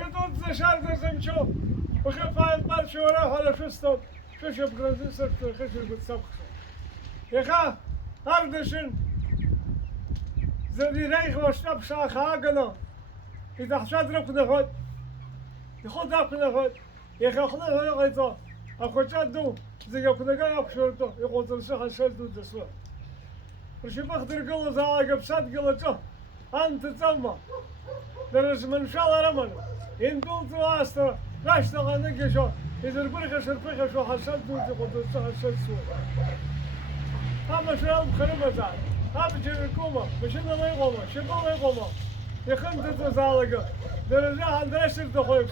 شدود زشار زمشو وخفاين طرش وراح على شستو شو بقرن سرت خشر بتسبخ يخا أردشن زدي ريخ وشتب شاخ هاقنا إذا حشاد رك نفد يخد رك نفد يخا خذ هذا غيطا أخو جدو زي كنا جاي أبشرته يقول ترشح الشدو دسوا وشي بخدر قلة زعاق بشاد قلته أنت تسمى درج من شاء الله رمنا إن قلت واسطة لا اشتغل نقشو إذا البرخة شرفيخة شو حشد دوتي قلت ترشح الشد سوا هذا شو بخرمة زعل هذا جركوما مش إنه ما يقوم شبه ما يقوم يخنت تزعلقه درجة عند رشر تخويش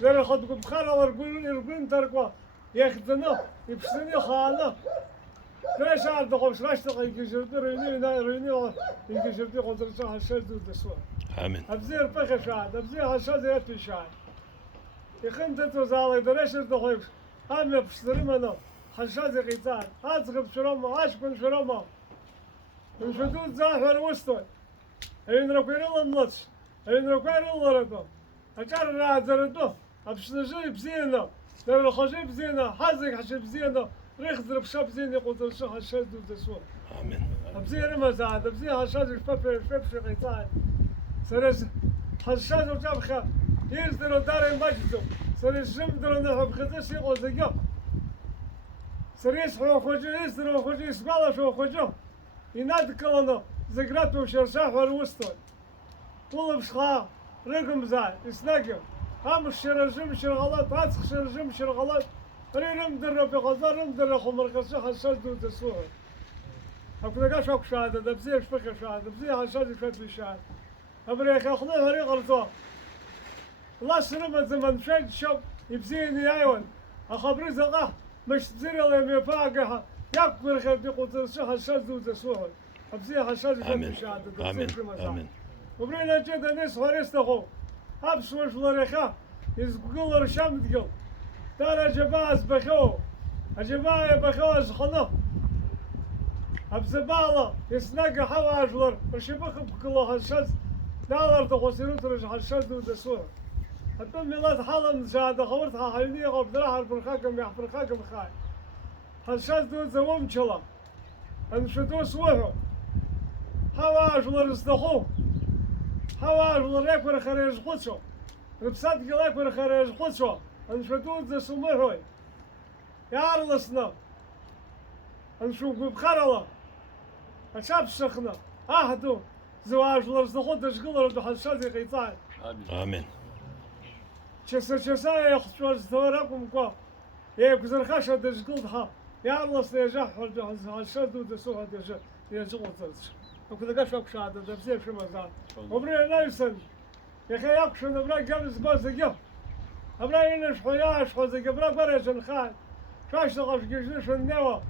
درجة خد بخار على الرجل تركوا يخدنا يبسني خانة درجة عند تخويش رشتق يكشرت ريني يكشرت قلت ترشح الشد دوتي سوا آمين. أبزير بخ شاد أبزير هالشاد يأتي شاد يخنت تزعلق درجة تخويش هم يبصري منه هالشاد قيتان هاتغب شرمه عاشق شرمه الحدود زاحر وسطي إن ركوين الله النص إن ركوين الله ردو أجار راعد زردو أبشنجي بزينة در الخجي بزينة حزق حشي بزينة ريخ ضرب شاب زينة قلت الشيخ هالشاد ودسوه آمين. أبزير مزعد أبزير هالشاد الفبر شقيتان سرز هالشاد وجابخا يزدرو داري مجدو سرز جمدرو نحب خدشي قوزيقو سريس حو خوجي يزدرو خوجي يسبالا شو خوجو ينادك لنا زقرات وشرشاح والوسطى طول بشخا رقم زاي يسنقم هم الشرجم شرغلات هاتخ شرجم شرغلات ريرم درة بغزار رم درة خمر قصيحة الشد ودسوه هكذا قاش هاك شهادة دبزيه شفكة شهادة دبزيه هالشاد شفت الشهادة أبريك أخذها هري غلطة الله سلمة زمن شاد شب يبزيني أيوان أخبري زقاه مش تزير الله يميفاقها يكبر خير قلت الشد ودسوه أبزيه هالشاد شفت آمين. الشهادة آمين. آمين. وبرينا جدا ناس هوريستخو هابس وش وريخا يزقول رشام تقول ترى جباز بخو الجباية بخو أزخنا أبزبالة يسنق حوا أجلر وشبخ بكله هالشد دالر تخسرون ترجع هالشد ودسوه حتى ميلاد حالا نزاد خورتها حيني غبدراها الفرخاكم يا فرخاكم خاي هالشد ودزوم شلا انشدو سوحو حوا أجلر استخو حوا أجلر يكبر خريج قدسو ربسات يكبر خريج قدسو انشدو زسمحوي يا أرلسنا نشوف بخرلة أشاب سخنة أهدو زواج لرز نخود تشغل ردو حشاد قيطان آمين. شسا يخشوا زدوركم كوا يكزر خشة تشغل ها يا الله سيجح حشاد ودسوها يجغل ترز وكذا قاش أكشاد دبزير شو مزال وبري نايسن يا أخي يقشوا نبرا قبل زباز قب أبرا ينش حياش حوزي قبرا برجن خان شاش تغش جيش النوا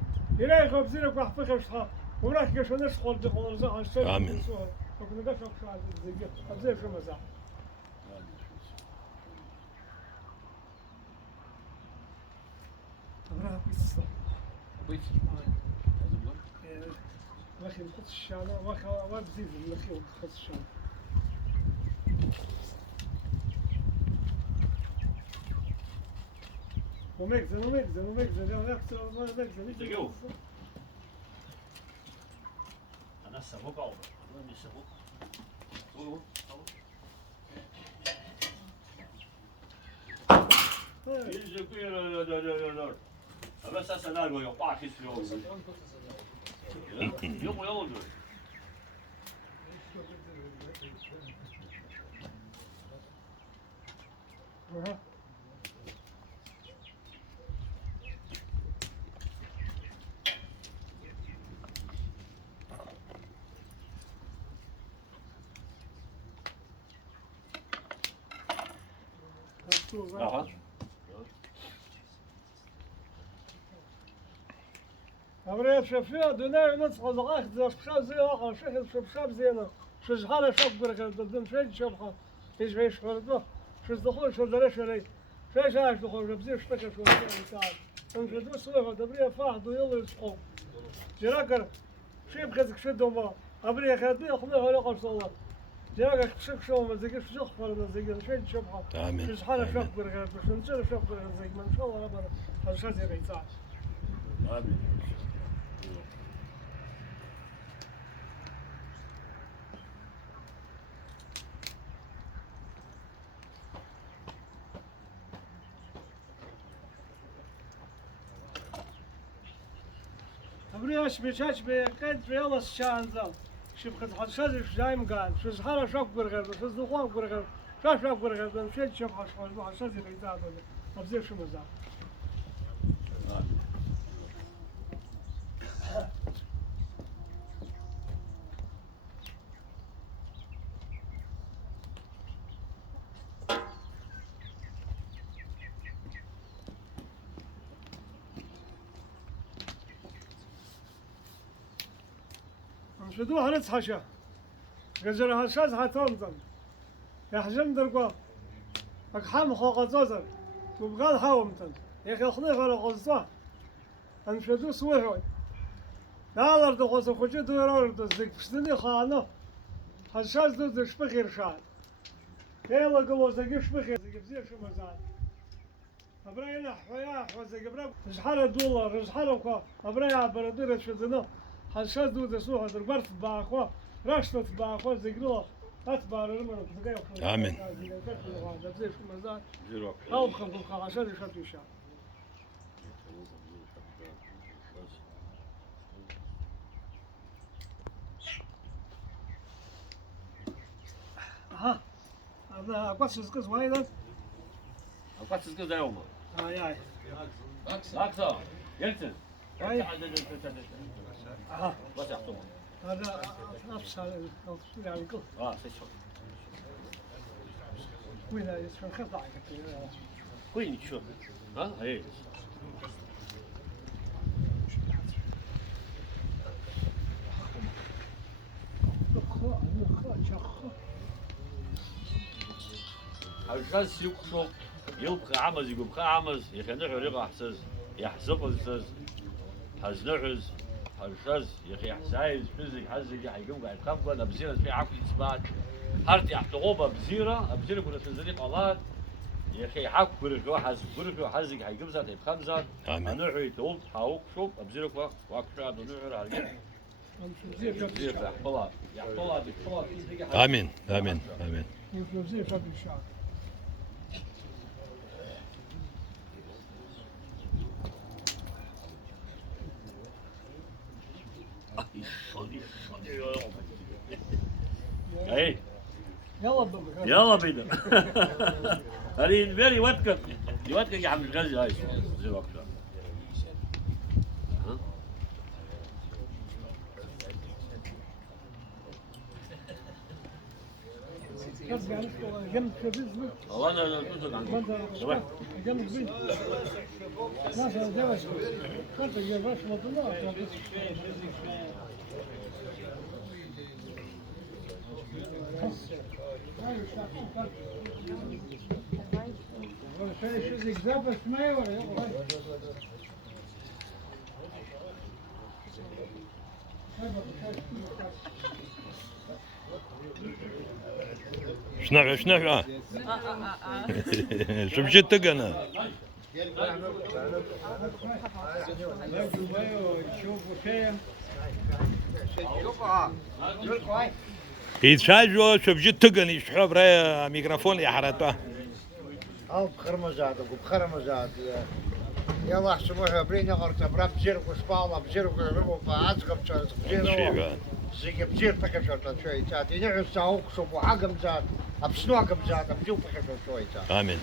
إلهي خبزينك وحفظك شخا وراح كشو نشخل دخل رزاق الشيء آمين. وكنا قاش أكشاد زيجي خبزير شو مزال أبرا بيتصل واخي نقص الشارع واخي وابزيد الأخي ونقص الشارع ومكزن يا أكثر ما مكزن دقيقة. أنا السبوك أو أنا السبوك. يجي كل بس أسأل أنا يقع في السيوف. يوم يوم. Aha. أبرا شفيا دنيا نصف الغاخ زشخا زي آخر شخص شبشاب زينا شجخالة شاب بركة بدن شيء شبخا إيش بيش فردو شو دخول شو درش علي شيء عاش دخول بزير شتكر شو تعال نشدو سويها دبريا فاحد ويلا يسقو جراكر شيء بخزك شدو ما أبرا خدني أخذها ولا قص الله جاك شو ما زي شو خبرنا زي شو شبها آمين. مش حالة شو آمين. خبر مش نشر شو خبر زي ما إن شاء الله ربنا هالشيء زي غيثان آمين. أبرياش بيشاش بيكاد رياضة الشانزل شوف خد هالشيء جاي قال شو حالة شو خبر شو زخوان خبر شو خبر مش شوف هالشيء زي غيثان أبزير شو مزاج آمين. شدو هرت حشا جزر هالشاز هتنزل يحجم درقوا أكحام خوق زوزر وبقال هاومتن يا أخي خليه على غزة أنا شدو سويه لا أرد غزة خجي دو يرد زك بستني خانه هالشاز دو دش بخير شاد يلا قلوا زك بخير زك بزير شو مزال أبراينا حياة وزك برا رجحنا دولار رجحنا وكا أبرايا بردور شدنا هالشاز دو دسوها دربرت باخوا رشت باخوا زقلوها أتبار المرة زقيا آمين. بزير شو مزال زيرو. أو بخبوك عشان يشتو يشاء ها هذا بس يسقط وايد أبغى تسكت يوما. هاي أكثر. يلتن. هاي ها بس يحطوه. هذا نفس هذا يعني الكل سيشو. وين يسمى خطأ كوين شو؟ إيه. هالشاز يقصو يبقى عمز يبقى عمز يخنح رقع حساس يحزق الساس حزنحز هالشاز يخي حسايز فيزيك حزق يحيقوم قاعد خفقا أبزيرا في عقل إثبات هارتي أحتغوبة بزيرة أبزيرا كنا تنزلي قلات يخي حق كل حزق كل حزق حيقوم ذات يبخمزات آمين. نوعي توب حاوك شوف أبزيرا واقشاد ونوعي هالجن زير يحطلات يحطلات آمين. آمين. آمين. زي شاب الشعب اي يلا بابا يلا بينا هذه فيري واتكت يواتكت يا عم الغزي هاي زي الوقت جنب كبير والله انا تصدق عنك تمام جنب كبير ناس جواز كنت جواز مطلوع شو زي زابس ما يوري شنو شو مشيت تقنا يتشاجوا شو بجيت تقن يشحب راي ميكروفون يا حرته أو بخرمزات وبخرمزات يلا احسبوها برينا غرتها برا بزير وسبالة بزير وربو فعزقب بزير زي بزير بكشرت شوي تاتي نعس ساوق صبو عقم زاد أبسنو عقم زاد أبجو بكشرت شوي تاتي آمين.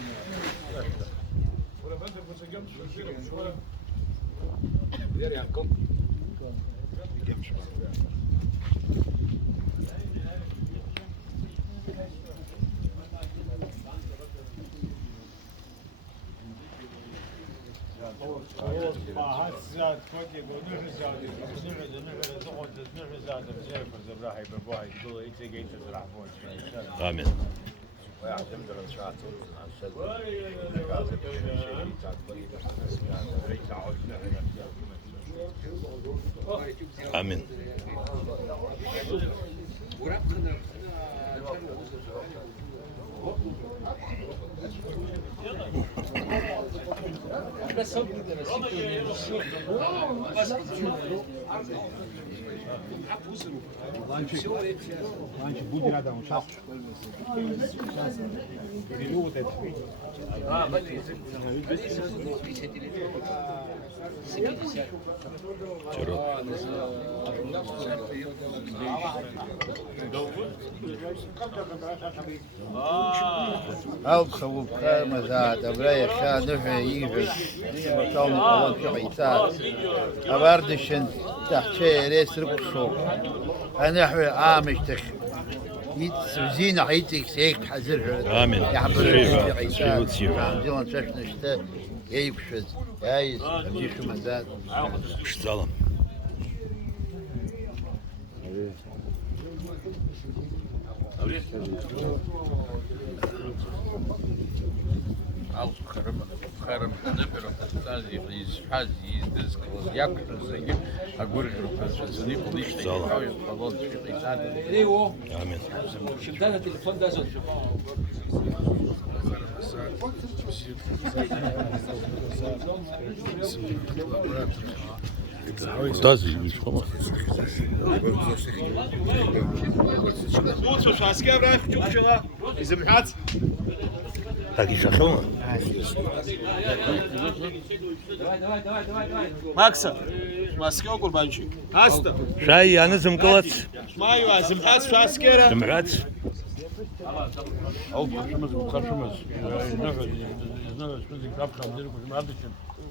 آمين. آمين. أوكسو بخير مزاد أبراي شاد نفعي يجي مكان أول في عيساد أبردشن تحت شيء ليس رقصو أنا حوي عامشتك يتسوزين حيتك سيك حزر آمين. يحبر شيفا. في عيساد شيفا. عندنا شاش نشتا يبشد يايز أبدي شو مزاد Ştalım. Als خرم نبر تازي فيز حازي دز كلاس ياكل زي أقول زني بليش Sağ خلاص في قيسان ايوه Amin. شدنا التليفون ده زود Taz yürüyüş ama. Lūdzu, šā skēbrā čukšana, izemhāts. Так, еще шоу. Maksa, maske kurbançı. Hasta. Şay yanızım kılaç. Mayu azemhāts şā skēra. Zımrat. أو خشمز وخشمز نفع نفع شو ذيك رابخة بدير كوش ما عندك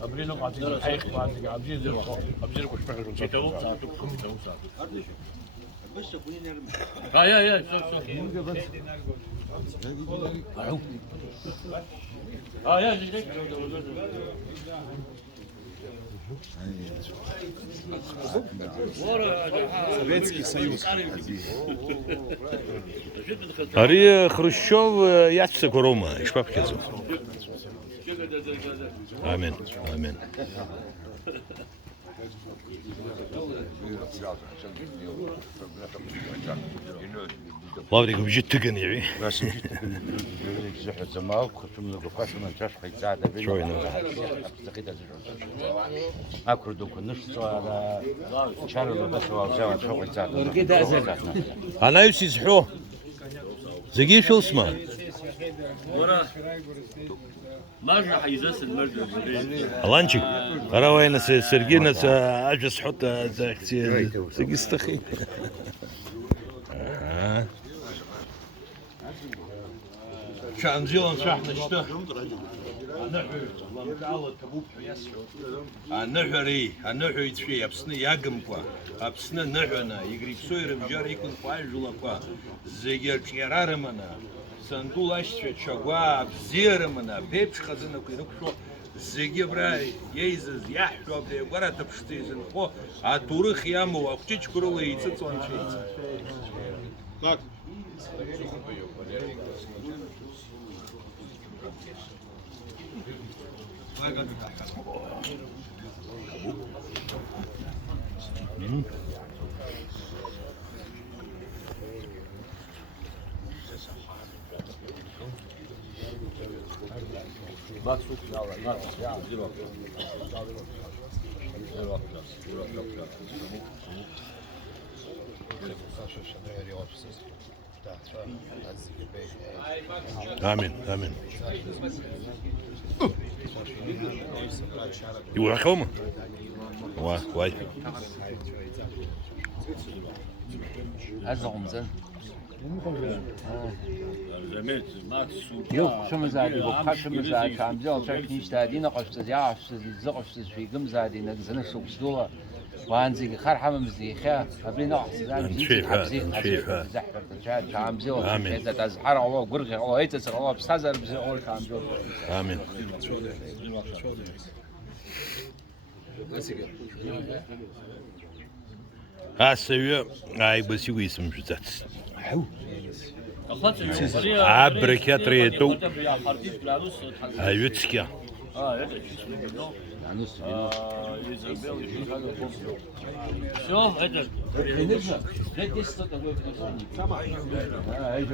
أبرينا قاعدين الحيخ قاعدين عبجير ذي أبجير كوش بحر كوش يتوق ساعتك يتوق ساعتك يا يا جيك Советский Союз. Arı Хрущев yaçsa koruma. İş bakacağız. Amin. Amin. Lavrik bir tükün gibi. Ana yüzsüz ho. Zeki şu اسمه. ورا مرجع حيزاس المرجع Alançık. Aravayna Sergeyna acıs حط زاكتي زكي استخي. Şan zilan şahne işte. النحري النحو يتشي أبسنا ياقمكوا أبسنا نحونا يقري بسوي رمجار يكون فاجولا زيجر شيرارمنا سندول أشتشت شغوا بزيرمنا بيبش خزنا كيركشو زيجي براي ييزز يحشو بلي ورا تبشتيزن خو أتورخ يامو أختيش كرولا يتسوان شيء بak Amin. Amin. يوه خوما واه واي ازغم زين زميت ما تسوق يوم شو مزادي بقى شو مزادي كان بيجون شكل نشتادي نقشت يا عشت زقشت في قم زادي نزن سوق سدوه وانزي خار حمام زي خا قبل نقص زاد نشيفها زحفر تشاد كان بيجون آمين. إذا تزحر أو قرقة أو هيت تسر أو بستازر بيجون كان بيجون آمين هسه هاي بس يوي اسم جزات عبرك يا تريتو هاي يتسكيا نص شوف عدل بالنسبة لا تستطيع تقول Tamam. هاي